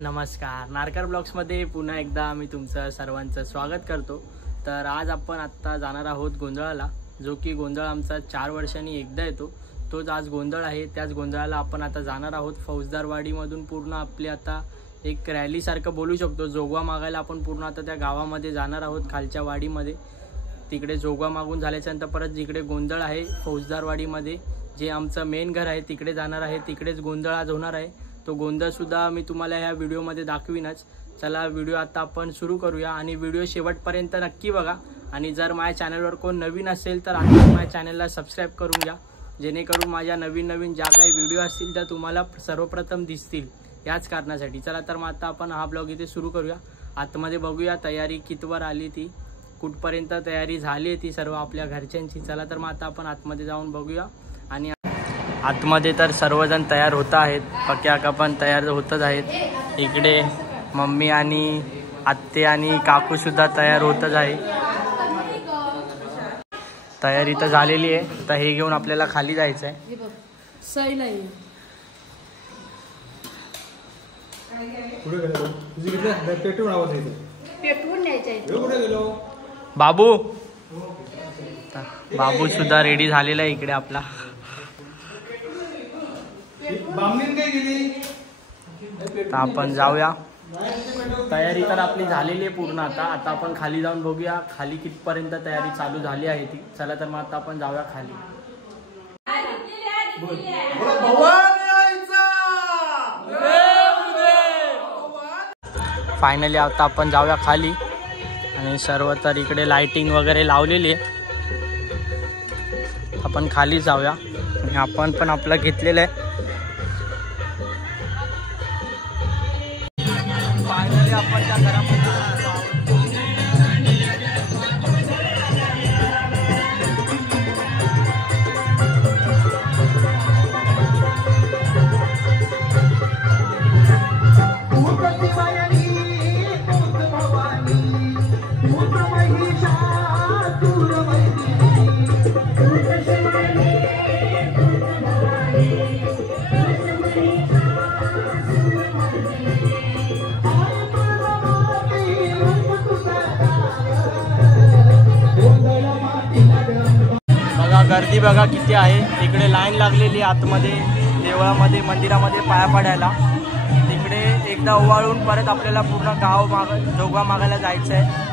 नमस्कार, नारकर ब्लॉग्समध्ये पुन्हा एकदा मी तुमचं सर्वांचं स्वागत करतो। तर आज आपण आत्ता जाणार आहोत गोंधळाला, जो की गोंधळ आमचा 4 वर्षांनी एकदा येतो। तोच आज गोंधळ आहे। त्याच गोंधळाला आपण आता जाणार आहोत। फौजदारवाडीमधून पूर्ण आपली आता एक रॅली सारखं बोलू शकतो, जोगवा मागायला आपण पूर्ण आता त्या गावामध्ये जाणार आहोत, खालच्या वाडीमध्ये। तिकडे जोगवा मागून झाल्यानंतर परत जिकडे गोंधळ आहे फौजदारवाडीमध्ये, जे आमचं मेन घर आहे तिकडे जाणार आहे। तिकडेच गोंधळ आज होणार आहे। तो गोंधळ सुद्धा मी तुम्हाला ह्या व्हिडिओमध्ये दाखवीनच। चला व्हिडिओ आता आपण सुरू करूया आणि व्हिडिओ शेवटपर्यंत नक्की बघा। आणि जर माझ्या चॅनलवर कोण नवीन असेल तर आता माझ्या चॅनलला सबस्क्राईब करून घ्या, जेणेकरून माझ्या नवीन ज्या काही व्हिडिओ असतील त्या तुम्हाला सर्वप्रथम दिसतील, याच कारणासाठी। चला तर मग आता आपण हा ब्लॉग इथे सुरू करूया। आतमध्ये बघूया तयारी कितवर आली, ती कुठपर्यंत तयारी झाली आहे ती सर्व आपल्या घरच्यांची। चला तर मग आता आपण आतमध्ये जाऊन बघूया। आणि आतमध्ये तर सर्वजण तयार होत आहेत, पक्या काका पण तयार होतच आहेत। इकडे मम्मी आणि आत्ते आणि काकू सुद्धा तयार होतच आहे। तयारी तर झालेली आहे। तर हे घेऊन आपल्याला खाली जायचं आहे। बाबू बाबू सुद्धा रेडी झालेला आहे इकडे आपला। तर आपण जाऊया. तयारी तर आपली झालेली आहे पूर्ण. आता आपण खाली जाऊन बघूया खाली कितपर्यंत तयारी चालू झाली आहे ती. चला तर मग आता आपण जाऊया खाली. फायनली आता आपण जाऊया खाली आणि सर्व तर इकडे लाइटिंग वगैरे लावलेली आहे. आपण खाली जाऊया आणि आपण पण आपलं घेतलेलं आहे. फायनली आपण त्या घरामध्ये गर्दी बघा किती आहे. तिकडे लाईन लागलेली आतमध्ये देवळामध्ये मंदिरामध्ये पाया पडायला. तिकडे एकदा ओवाळून परत आपल्याला पूर्ण गाव जोगवा मागायला जायचं आहे.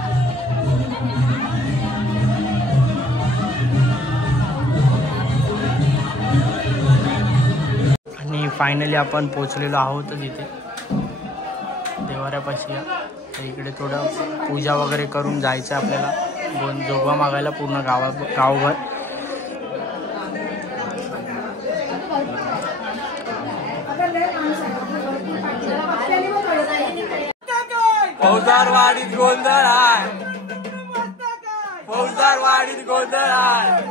आणि फायनली आपण पोचलेलो आहोत तिथे देवाऱ्यापाशी. इकडे थोडं पूजा वगैरे करून जायचं आपल्याला जोगवा मागायला पूर्ण गावभर. फौजदारवाडीत गोंधळ आहे. फौजदारवाडीत गोंधळ आहे.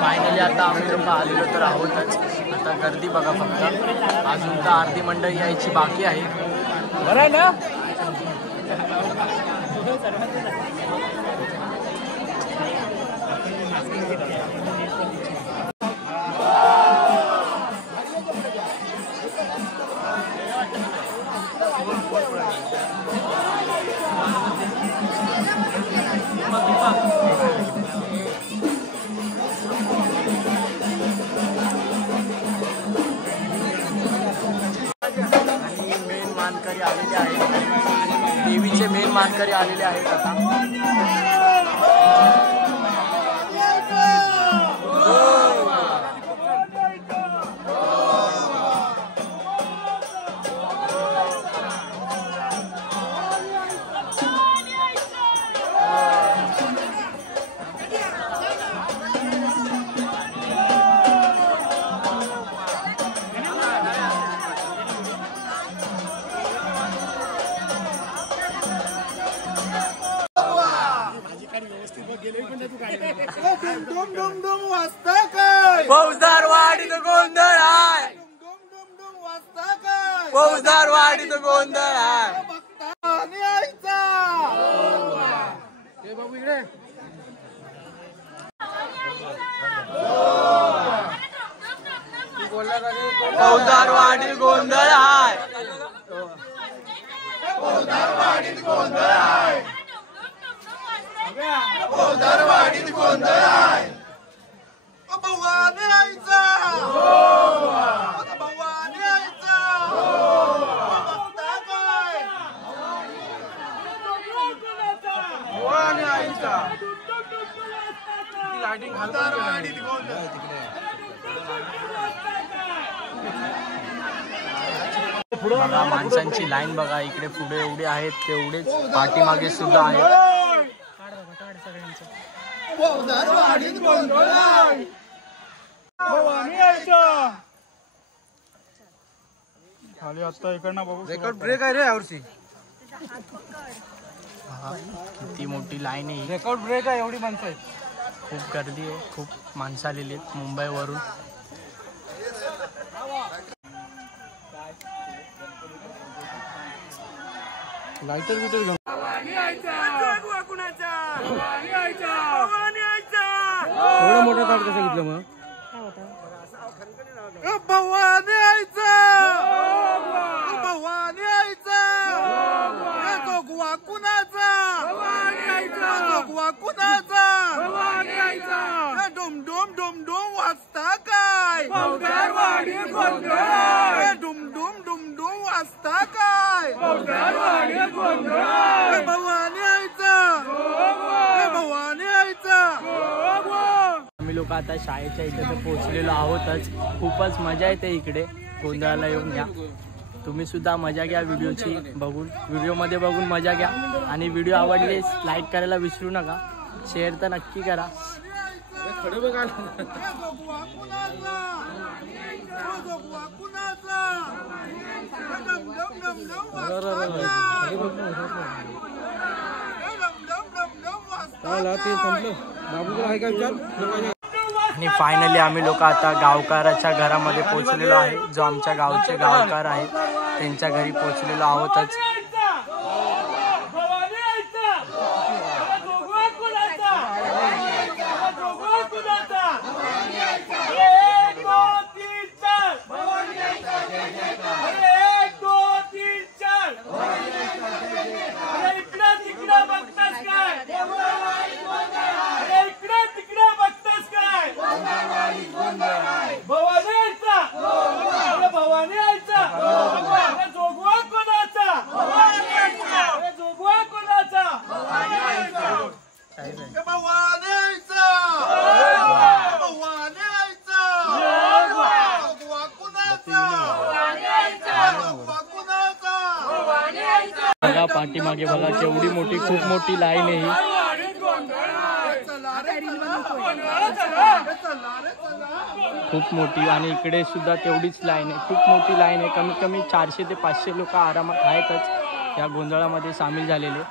फायनली आता आम्ही लोक आलेलो तर आहोतच. आता गर्दी बघा फक्त. अजून तर आरती मंडळी यायची बाकी आहे. बरं आहे ना. देवीचे मेन मानकरी आलेले आहेत आता. फौजदारवाडीत गोंधळ आहे. फौजदारवाडीत गोंधळ आहे. फौजदारवाडीत गोंधळ आहे. फौजदारवाडीत गोंधळ आहे. फौजदारवाडीत गोंधळ आहे. भवानी आईचा भवानी आईचा भवानी आईचा लाईटिंग फौजदारवाडीत गोंधळ. बघा माणसांची लाईन बघा. इकडे पुढे एवढे आहेत तेवढेच पाठीमागे सुद्धा आहेत. फौजदारवाडीत गोंधळ आहे. भवानी आईचा. खाली आता इकडनं बघू. रेकॉर्ड ब्रेक आहे रे यावर्षी. किती मोठी लाईन आहे. रेकॉर्ड ब्रेक आहे. एवढी माणसं आहेत. खूप गर्दी आहे. खूप माणसं आलेली आहेत मुंबईवरून. लाईटर बिटर घेऊन. एवढं मोठं ताट कसं घेतलं मग. भवानी आईचा भवानी आईचा. जोगवा कुणाचा. जोगवा कुणाचा. भवानी आईचा डुम डुम डुम डुम वाजता काय पौदारवाडी गोंधळ डुम डुम डुम डुम वाजता काय पौदारवाडी गोंधळ भवानी आईचा भवानी आईचा। आम्ही लोक आता शाळेच्या इथे तर पोहोचलेलो आहोतच। खूपच मजा येते इकडे गोंधळाला येऊन घ्या तुम्ही सुद्धा मजा घ्या व्हिडिओची बघून व्हिडिओमध्ये बघून मजा घ्या आणि व्हिडिओ आवडलेस लाईक करायला विसरू नका शेअर तर नक्की करा। आणि फायनली आम्ही लोक आता गावकाराच्या घरामध्ये पोहोचलेलो आहे जो आमच्या गावचे गावकार आहे त्यांच्या घरी पोहोचलेलो आहोतच। बघा पाठीमागे बघा केवढी मोठी खूप मोठी लाईन आहे ही खूप मोठी आणि इकडे सुद्धा तेवढीच लाईन आहे खूप मोठी लाईन आहे कमीत कमी 400 ते 500 लोक आरामात आहेतच या गोंधळामध्ये सामील झालेले।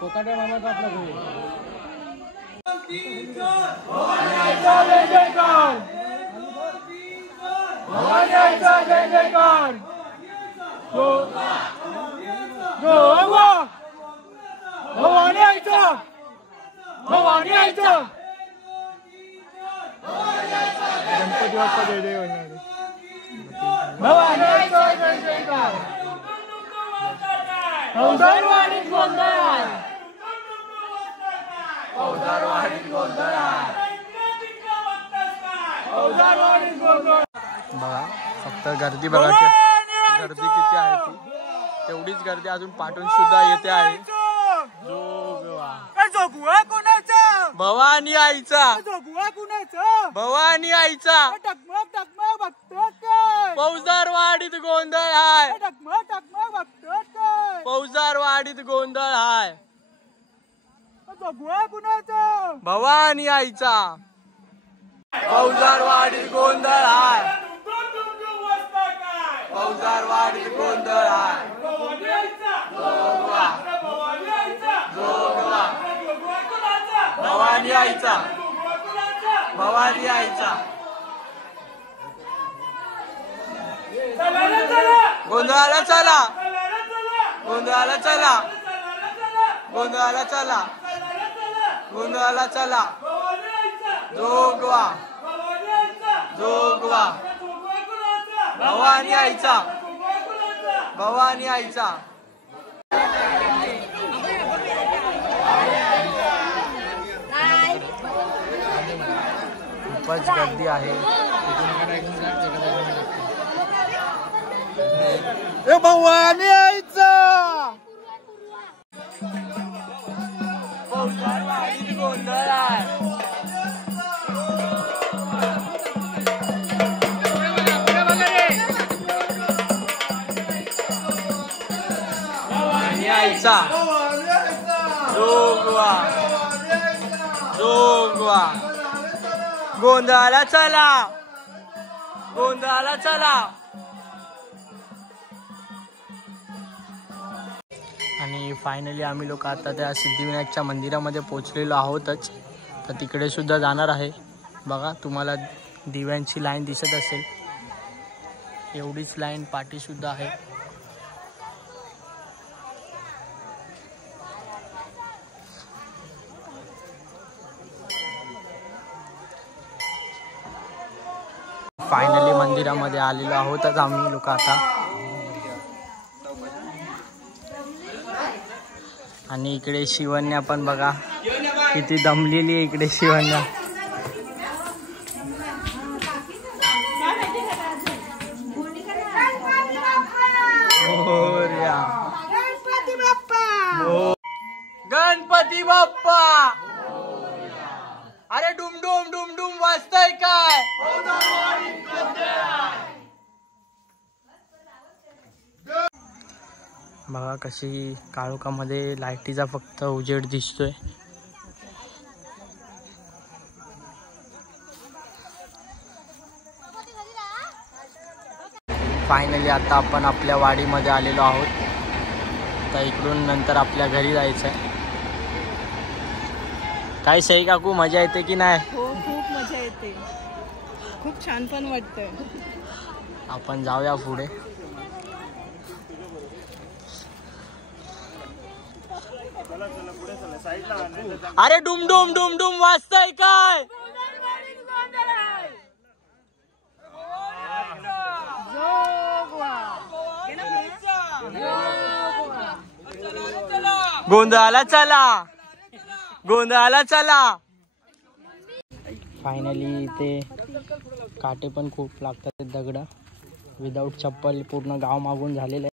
कोकाटे मामाचा आपला घरी भवानी आईचा जय जयकार भवानी आईचा जय जयकार भवानी आईचा भवानी आईचा गणपती बाप्पा जय जय होणार भवानी आईचा जय जयकार पौदारवाडीत गोंधळ आहे पौदारवाडीत गोंधळ आहे पौदारवाडीत गोंधळ। बघा फक्त गर्दी बघा गर्दी किती आहे ती तेवढीच गर्दी अजून पाठून सुद्धा येते आहे। जोगवा कोणाचा भवानी आईचा जोगवा कोणाचा भवानी आईचा टकमक टकमक बघतात काय पौदारवाडीत गोंधळ आहे टकमक टकमक बघतात काय पौदारवाडीत गोंधळ आहे जोगवा कोणाचा भवानी आईचा पौदारवाडीत गोंधळ आहे पौदारवाडीत गोंधळ आहे भवानी आईचा भवानी आईचा गोंधळाला चला गोंधळाला चला गोंधळाला चला गोंधळाला चला जोगवा जोगवा भवानी आईचा भवानी आईचा। खूपच गर्दी आहे भवानी आईचा पौदारवाडीत गोंधळ आहे भवानी आईचा जोगवा जोगवा गोंधळाला चला गोंधळाला चला। आणि फायनली आम्ही लोक आता त्या सिद्धिविनायकच्या मंदिरामध्ये पोहोचलेलो आहोतच तर तिकडे सुद्धा जाणार आहे। बघा तुम्हाला दिव्यांची लाईन दिसत असेल एवढीच लाईन पाठी सुद्धा आहे। फायनली मंदिरामध्ये आलेलो आहोतच आम्ही लोक आता. आणि इकडे शिवन्या पण बघा किती दमलेली आहे इकडे शिवन्या. गणपती बाप्पा. अरे डुमडुम डुमडुम वाजतंय काय. बघा कशी काळोखामध्ये लाईटीचा फक्त उजेड दिसतोय. फायनली आता आपण आपल्या वाडीमध्ये आलेलो आहोत. तर इकडून नंतर आपल्या घरी जायचं आहे. काय सई काकू मजा येते की नाही. हो खूप मजा येते. खूप छान पण वाटतंय. आपण जाऊया पुढे. अरे डुमडुम डुमडुम वाजतंय काय. गोंधळाला चला. गोंधळाला चला. फायनली इथे काटे पण खूप लागतात. दगड विदाऊट चप्पल पूर्ण गाव मागून झालेलं आहे.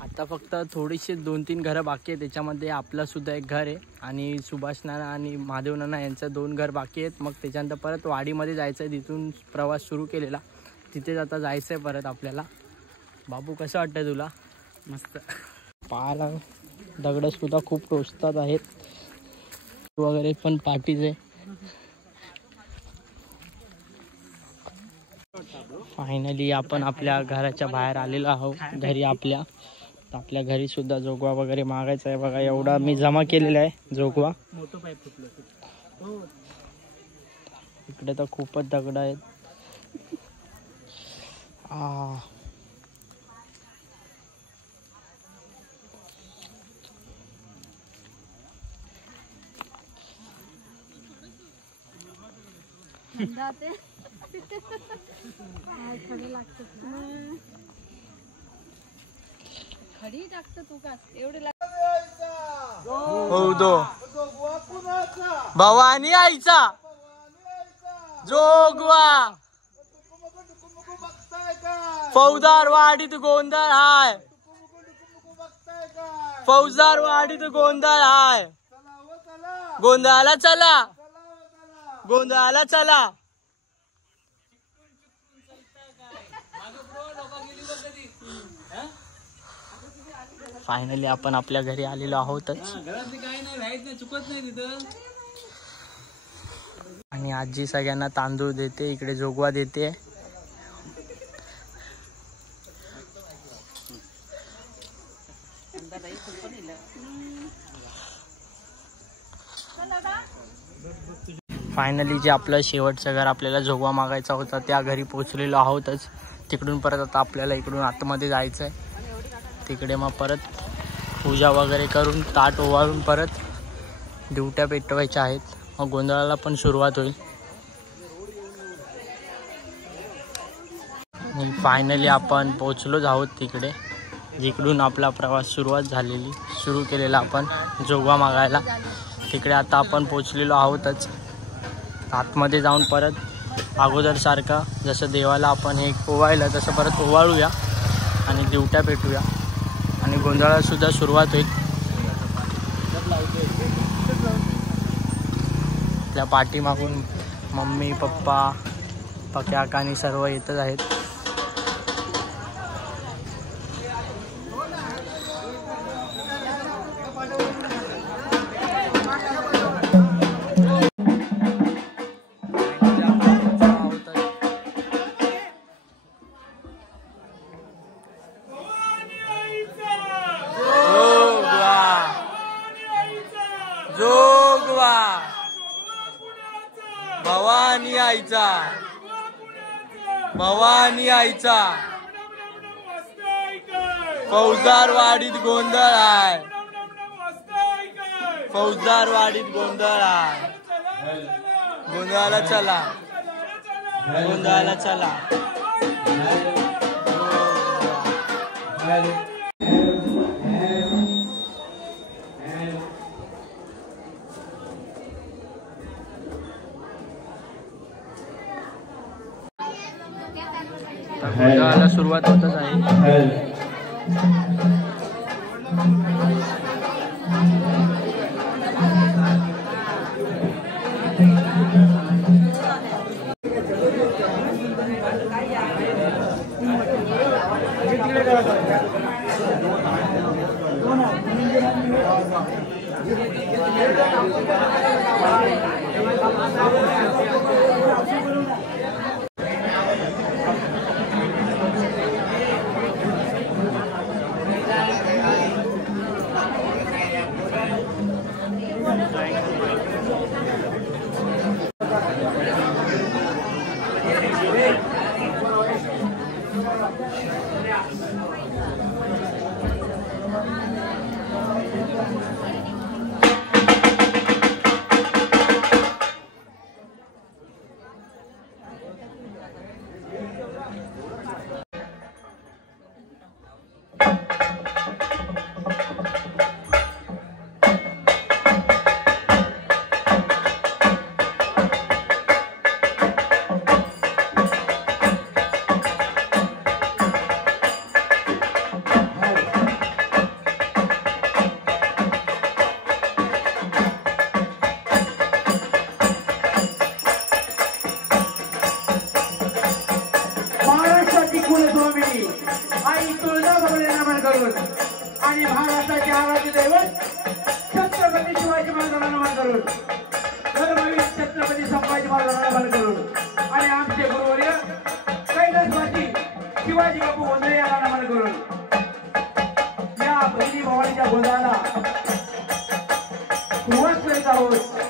आता फक्त थोडीशी 2-3 घरं बाकी आहेत. त्याच्यामध्ये आपलं सुद्धा एक घर आहे आणि सुभाष नाना आणि महादेव नाना यांचं 2 घर बाकी आहेत. मग त्याच्यानंतर परत वाडीमध्ये जायचं आहे. तिथून प्रवास सुरू केलेला. तिथेच आता जायचं आहे परत आपल्याला. बाबू कसं वाटतं तुला. मस्त. पायाला दगड सुद्धा खूप टोचतात आहेत वगैरे पण पाठीचे. फायनली आपण आपल्या घराच्या बाहेर आलेलो आहोत. घरी आपल्या घरी सुद्धा जोगवा वगैरे मागायचा आहे. बघा एवढा मी जमा केलेला आहे जोगवा. इकडे तर खूपच दगड आहेत. भवानी आईचा जोगवा. फौजदार वाडीत गोंधळ हाय. फौजदार वाडीत गोंधळ हाय. गोंधळाला चला. गोंधळाला चला. फायनली आपण आपल्या घरी आलेलो आहोतच. आणि आजी सगळ्यांना तांदूळ देते. इकडे जोगवा देते. फायनली जे आपलं शेवटचं घर आपल्याला जोगवा मागायचा होता त्या घरी पोहोचलेलो आहोतच. तिकडून परत आता आपल्याला इकडून आतमध्ये जायचं आहे. तिकडे मग परत पूजा वगैरे करून ताट ओवाळून परत ड्युट्या पेटवायच्या आहेत. मग गोंधळाला पण सुरुवात होईल. आणि फायनली आपण पोचलोच आहोत तिकडे जिकडून आपला प्रवास सुरू केलेला आपण जोगवा मागायला. तिकडे आता आपण पोचलेलो आहोतच. आतमध्ये जाऊन परत अगोदर सारखा जसं देवाला आपण एक ओवाळलं तसं परत ओवाळूया आणि दिवट्या पेटूया आणि गोंधळाला सुद्धा सुरुवात होईल. आपल्या पाठीमागून मम्मी पप्पा पक्या कानी सर्व येतच आहेत. जोगवा भवानी आईचा. भवानी आईचा. फौजदार वाडीत गोंधळ आहे. फौजदार वाडीत गोंधळ आहे. गोंधळाला चला. गोंधळाला चला. गोंधळाला सुरुवात होतच आहे. आई तुळजाभवानीला नमन करून आणि महाराष्ट्राचे आराध्य दैवत छत्रपती शिवाजी महाराजांना नमन करून धर्मवीर छत्रपती संभाजी महाराजांना नमन करून आणि आमचे गुरुवर्य कैलासवासी शिवाजी बापू गोंधळे यांना नमन करून या बहिणी भावानीच्या गोंधळाला सुरुवात करीत आहोत.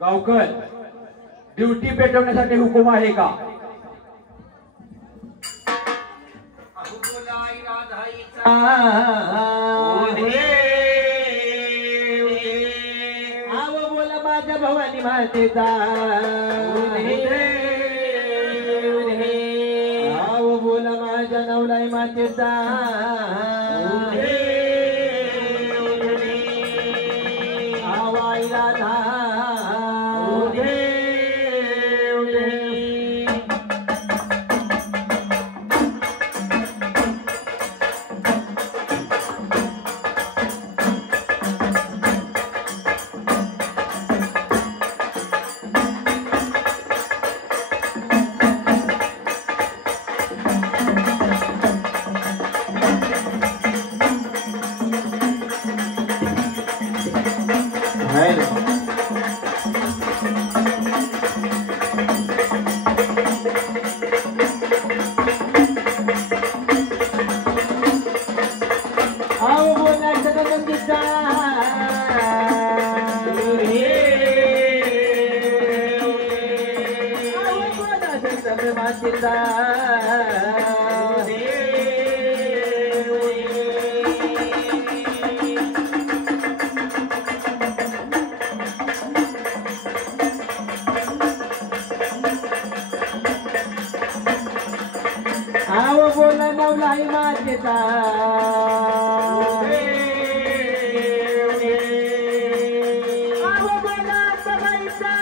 गावकर ड्युटी पेटवण्यासाठी हुकूम आहे का? आव बोला माझ्या भवानी मातेचा, आव बोला माझ्या नवलाई मातेचा, आवाईला आव बोला नवलाई मातेचा, आव बोला सबाईचा,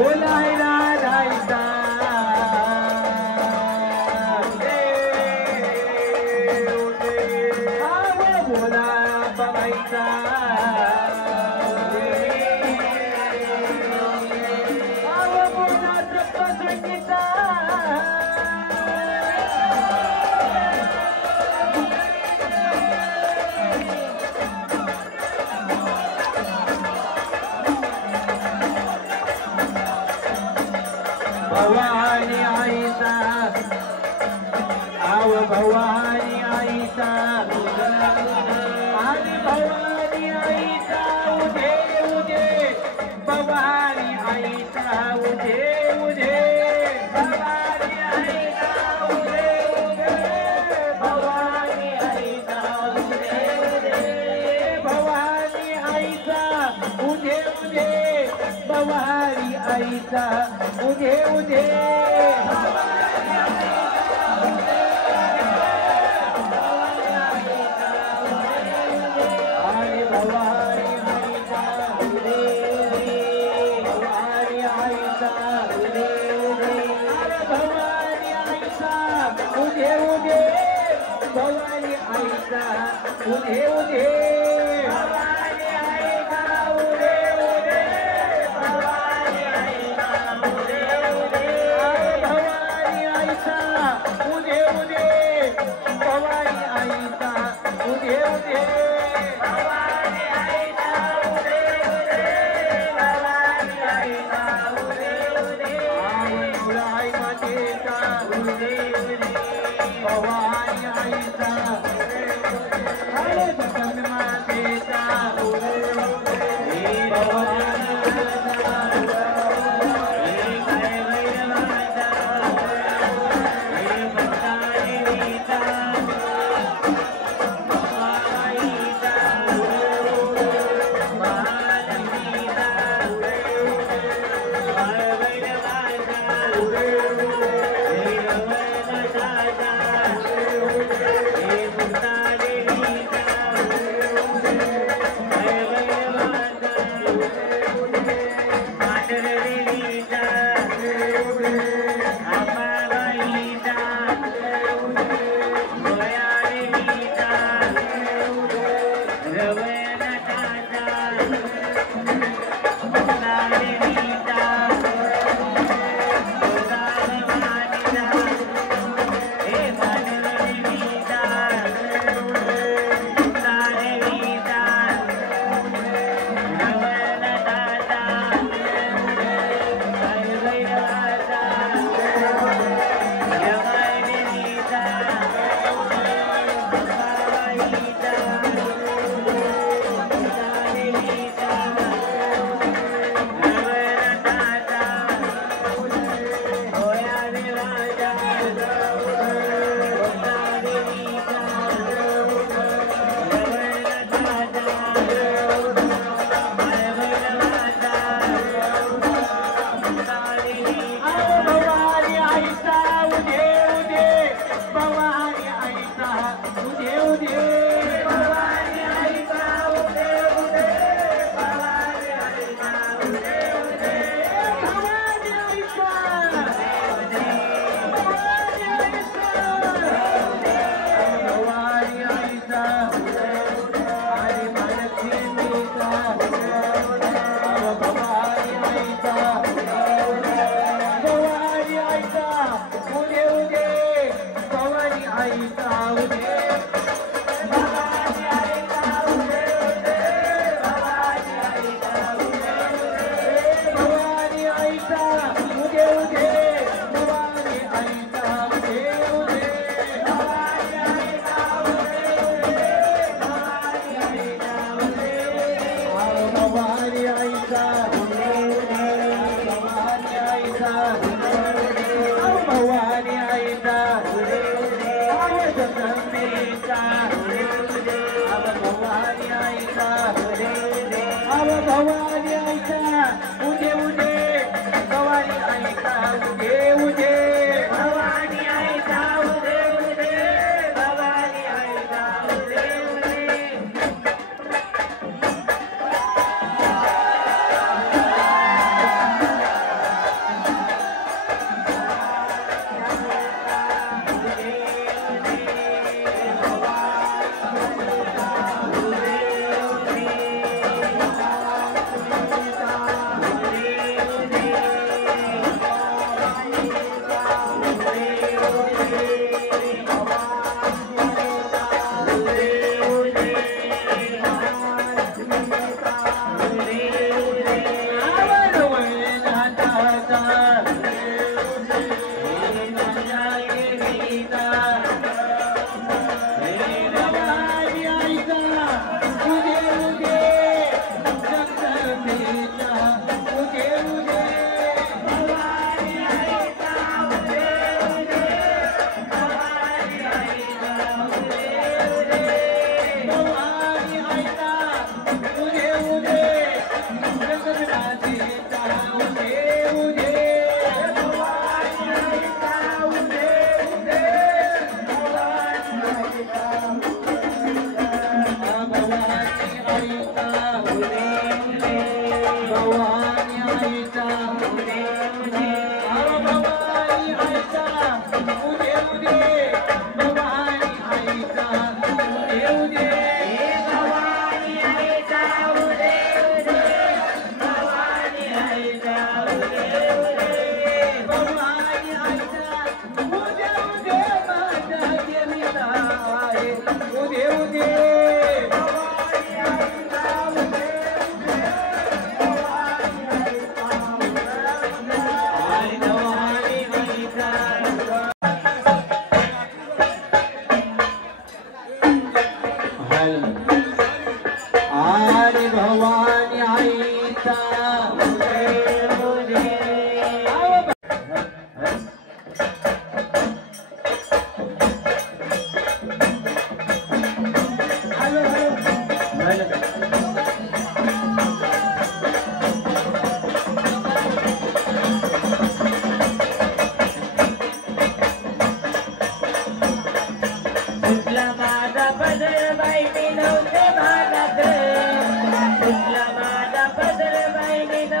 बोलायला जायचा बोला बघायचा बोला संगीता भवानी आईचा आव भवानी आईचा आणि भवानी आईचा उदे उदे भवानी आईचा उदे उदे भवानी आईचा उदे उदे भवानी आईचा उदे उदे भवानी आईचा उदे उदे भवानी आईचा उदे उदे आणि भवानी आईचा उदे भवानी आईचा उदे उदे भवानी आईचा उदे उदे भवानी आईचा उदे उदे भवानी आईचा उदे उदे भवानी आईचा उदे उदे भवानी आईचा उदे उदे भवानी आईचा उदे उदे भवानी आईचा उदे उदे भवानी आईचा उदे उदे आई मातेचा उदे उदे भवानी आईचा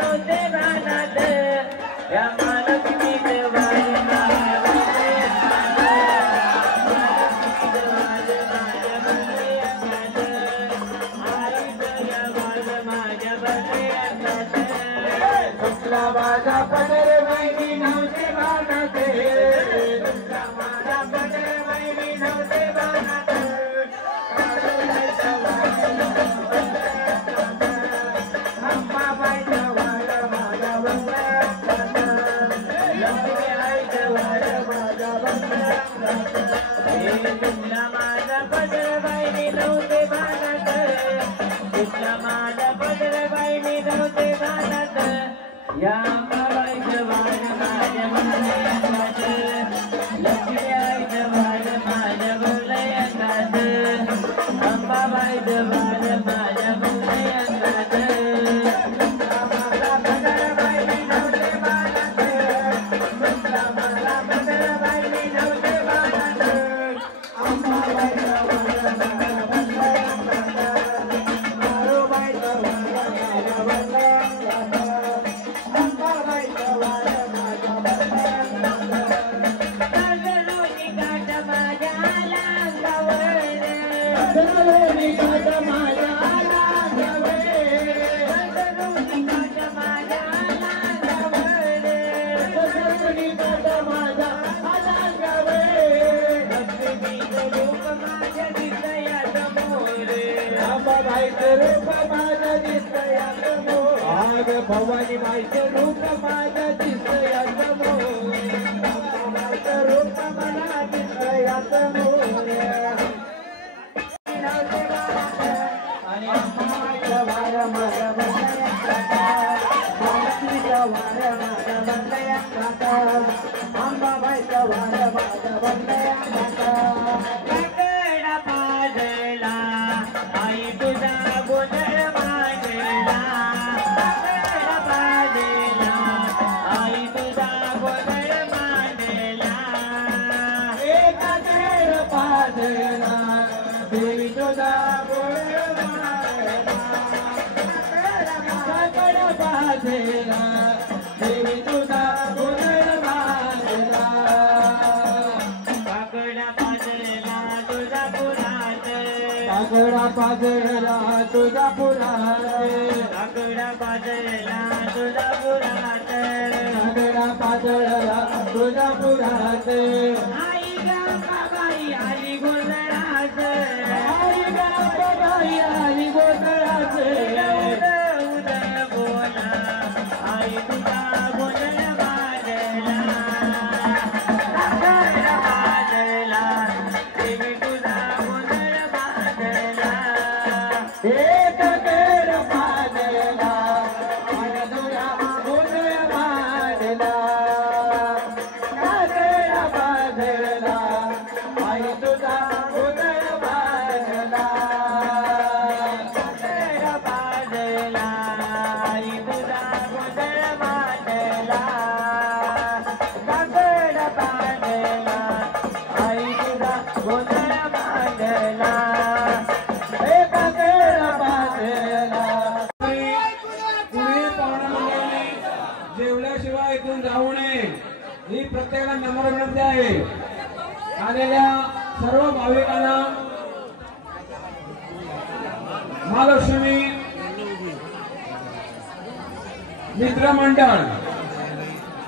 नव्हते भानात या महालक्ष्मीच वार माझ्या बसले माझा पदर वैरी नव्हते भानाते माझा पदर वैरी नव्हते भानाते अंबाबाईचा वार माझा बंगल्यात लक्ष्मी आईचा वार माझा बंगल्यात तुला माझा पदर वैरी नव्हते भानात तुला माझा पदर वैरी नव्हते भानात या अंबाबाईचा वार माझ्या बंगल्यात लक्ष्मी आईचा वार माझ्या बंगल्यात अंबाबाईचा वार माझ्या बंगल्यात माझा पदर वैरी नव्हते भानात माझा पदर वैरी नव्हते भानात अंबाबाईचा वार माझ्या बंगल्यात मारूबाईचा वार माझ्या बंगल्यात अंबाबाईचा वार माझ्या बंगल्यात दररोजी गाठ माझ्या अंगावर दररोजी गाठ माझ्या अंगावर दररोजी गाठ माझ्या अंगावर दररोजी गाठ माझ्या अंगावर लक्ष्मीचं रूप माझ्या दिसयासमोर अंबाबाईचं रूप माझ्या दिसयासमोर आग भवानी माईचं रूप माझ्या दिसयासमोर अंबाबाईचं रूप मला दिसयासमोर आणि अंबाबाईचा वार माझ्या बंगल्यात महालक्ष्मीचा वार माझ्या बंगल्यात अंबाबाईचा वार माझ्या बंगल्यात काकडा पाजला आई तुझा गोंधळ मांडला काकडा पाजला आई तुझा गोंधळ मांडला काकडा पाजला देवी तुझा गोंधळ मांडला काकडा पाजला देवी तुझा गोंधळ मांडला काकडा पाजला तुझा पुरात काकडा पाजला तुझा पुरात काकडा पाजला तुझा पुरात काकडा पाजला तुझा पुरात आई गंगाबाई आली गोंधळात आई गंगाबाई आली गोंधळात उदय बोला आई तुझा गोंधळ मांडला काकडा पाजला देवी तुझा गोंधळ मांडला एक काकडा पाजला आणि तुझा गोंधळ मांडला काकडा पाजला आई तुझा गोंधळ मांडला काकडा पाजला आई तुझा गोंधळ मांडला काकडा पाजला आई तुझा गोंधळ मांडला पुढे पाहुणा मंडळी जेवल्याशिवाय इथून जाऊ नये ही प्रत्येकाला नम्र विनंती आहे. आलेल्या सर्व भाविकांना महालक्ष्मी मित्रमंडळ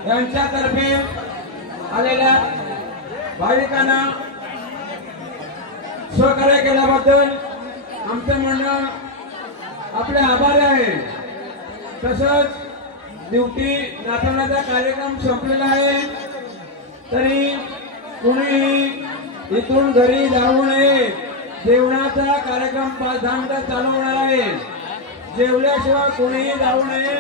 यांच्यातर्फे आलेल्या भाविकांना सहकार्य केल्याबद्दल आमचं मंडळ आपले आभारी आहे. तसंच दिवटी नाचवण्याचा कार्यक्रम संपलेला आहे तरी कुणीही इथून घरी जाऊ नये. जेवणाचा कार्यक्रम 5-10 मिनिटात चालू होणार आहे. जेवल्याशिवाय कुणीही जाऊ नये.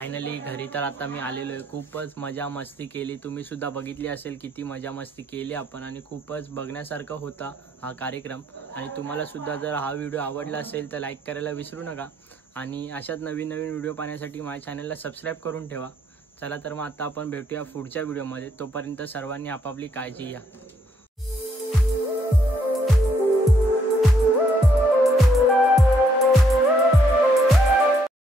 फायनली घरी तर आता मी आलेलो आहे. खूपच मजा मस्ती केली. तुम्ही सुद्धा बघितली असेल किती मजा मस्ती केली आपण आणि खूपच बघण्यासारखा होता हा कार्यक्रम. आणि तुम्हाला सुद्धा जर हा व्हिडिओ आवडला असेल तर लाईक करायला विसरू नका आणि अशाच नवीन नवीन व्हिडिओ पाहण्यासाठी माझ्या चॅनलला सबस्क्राईब करून ठेवा. चला तर मग आता आपण भेटूया पुढच्या व्हिडिओमध्ये. तोपर्यंत सर्वांनी आपापली काळजी घ्या.